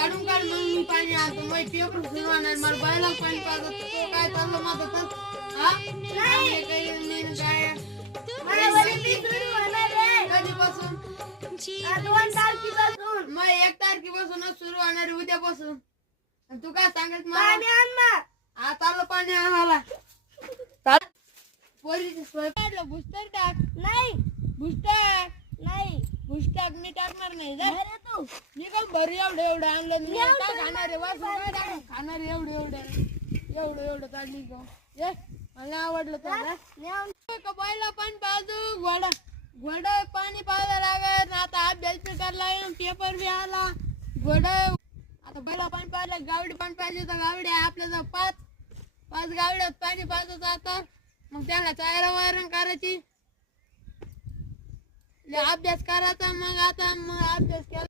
काढून काढ मग मी पाणी आणतो मग पेपर सुरवाणार मला बायला पाणी पाजत तो काय चाललं माझं तर हा नाही काही नाही काय कधीपासून 2 तारखेपासून मग 1 तारखेपासूनच सुरू होणार आहे उद्यापासून तू काय सांगत मला पाणी आण ना हा चाललं पाणी आणायला पोरीची सोय काढलं बुस्टर टाक नाही बुस्टर नाही बुस्टर मी टाकणार नाही जा अरे तू मी काय भर एवढं आणलं मी काय खाणार आहे वासून काय टाकून खाणार एवढं काढली का ये मला आवडलं तर का बायला पाणी पाजू घोडा पाणी पाजायला लागत आता अभ्यास बी करायला लागेल पेपर बी आला घोडा आता बैला पाणी पाजलं गावडी पाणी पाहिजे तर गावडी आपल्याला पाच गावड्यात पाणी पाजत आता मग त्याला चायरा वायरण करायची अभ्यास करायचा मग अभ्यास केला